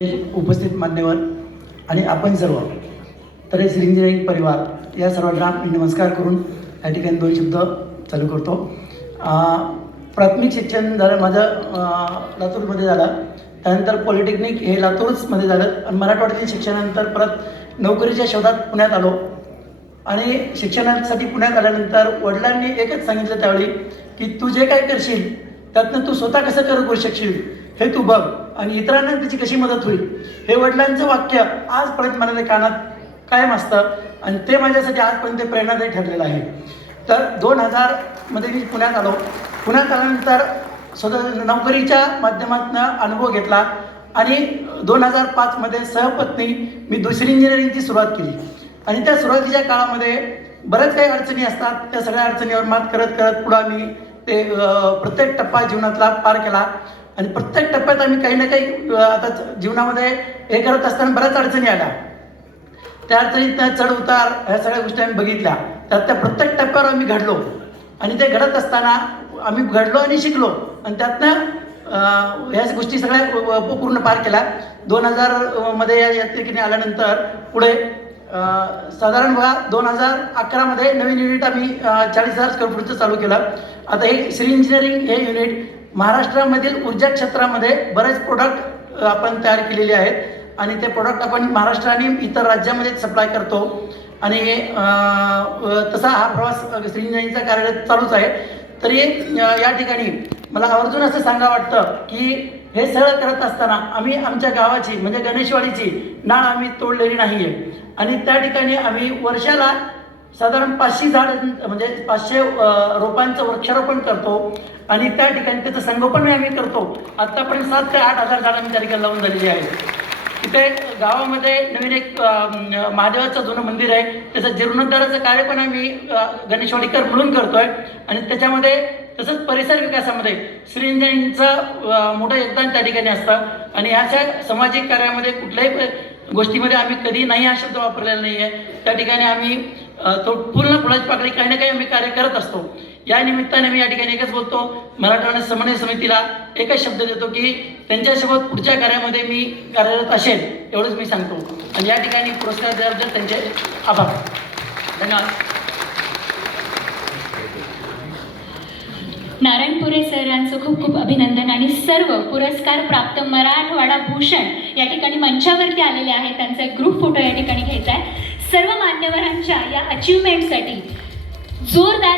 उपस्थित मान्यवर आणि आपण सर्व तर हे श्री इंजिनिअरिंग परिवार या सर्वांना मी नमस्कार करून या ठिकाणी दोन शब्द चालू करतो. प्राथमिक शिक्षण झालं माझं लातूरमध्ये झालं. त्यानंतर पॉलिटेक्निक हे लातूरमध्ये झालं. आणि मराठवाड्यातील शिक्षणानंतर परत नोकरीच्या शोधात पुण्यात आलो. आणि शिक्षणासाठी पुण्यात आल्यानंतर वडिलांनी एकच सांगितलं त्यावेळी की तू जे काय करशील त्यातनं तू स्वतः कसं कर करू शकशील हे तू बघ. आणि इतरांना त्याची कशी मदत होईल? हे वडिलांचं वाक्य आजपर्यंत माझ्या कानात कायम असतं आणि ते माझ्यासाठी आजपर्यंत प्रेरणादायी ठरलेलं आहे. तर दोन हजारमध्ये मी पुण्यात आलो. पुण्यात आल्यानंतर स्वतः नोकरीच्या माध्यमातून अनुभव घेतला आणि दोन हजार पाचमध्ये सहपत्नी मी दुसरी इंजिनिअरिंगची सुरुवात केली. आणि त्या सुरुवातीच्या काळामध्ये बऱ्याच काही अडचणी असतात. त्या सगळ्या अडचणीवर मात करत करत पुढं आम्ही ते प्रत्येक टप्पा जीवनातला पार केला. आणि प्रत्येक टप्प्यात आम्ही काही ना काही आता जीवनामध्ये हे करत असताना बऱ्याच अडचणी आल्या. त्या अडचणीत चढ उतार ह्या सगळ्या गोष्टी आम्ही बघितल्या. त्यात त्या प्रत्येक टप्प्यावर आम्ही घडलो. आणि ते घडत असताना आम्ही घडलो आणि शिकलो. आणि त्यातनं ह्याच ह्या गोष्टी सगळ्या पूर्ण पार केल्या. दोन हजारमध्ये या यात्रिकेने आल्यानंतर पुढे साधारण बघा दोन हजार अकरामध्ये नवीन युनिट आम्ही चाळीस हजार स्क्वेअर फूटचं चालू केलं. आता हे श्री इंजिनिअरिंग हे युनिट महाराष्ट्रामधील ऊर्जा क्षेत्रामध्ये बरेच प्रोडक्ट आपण तयार केलेले आहेत. आणि ते प्रोडक्ट आपण महाराष्ट्र आणि इतर राज्यामध्ये सप्लाय करतो. आणि तसा हा प्रवास श्री इंजिनिअरिंगचा चालूच आहे. तरी या ठिकाणी मला आवर्जून असं सांगा वाटतं की हे सगळं करत असताना आम्ही आमच्या गावाची म्हणजे गणेशवाडीची नाळ आम्ही तोडलेली नाही आहे आणि त्या ठिकाणी आम्ही वर्षाला साधारण पाचशे झाड म्हणजे पाचशे रोपांचं वृक्षारोपण करतो आणि त्या ठिकाणी त्याचं संगोपन आम्ही करतो. आत्तापर्यंत सात ते आठ हजार झाडं आम्ही त्या ठिकाणी लावून झालेली आहे तिथे गावामध्ये नवीन एक महादेवाचं जुनं मंदिर आहे. त्याचं जीर्णोद्धाराचं कार्य पण आम्ही अं, गणेशवाडीकर मिळून करतोय. आणि त्याच्यामध्ये तसंच परिसर विकासामध्ये श्री मोठं योगदान त्या ठिकाणी असतं. आणि ह्याच्या सामाजिक कार्यामध्ये कुठल्याही गोष्टीमध्ये आम्ही कधी नाही हा शब्द वापरलेला नाही आहे त्या ठिकाणी आम्ही तो पूर्ण फुलाची पाकळी काही ना काही आम्ही कार्य करत असतो. या निमित्ताने मी या ठिकाणी एकच बोलतो. मराठवाडा समन्वय समितीला एकच शब्द देतो की त्यांच्यासोबत पुढच्या कार्यामध्ये मी कार्यरत असेल एवढंच मी सांगतो. आणि या ठिकाणी पुरस्कार दिल्याबद्दल त्यांचे आभार. धन्यवाद. नारायणपुरे सर यांचं खूप खूप अभिनंदन आणि सर्व पुरस्कार प्राप्त मराठवाडा भूषण या ठिकाणी मंचावरती आलेले आहेत. त्यांचा एक ग्रुप फोटो या ठिकाणी मान्यवरांच्या या अचिव्हमेंटसाठी जोरदार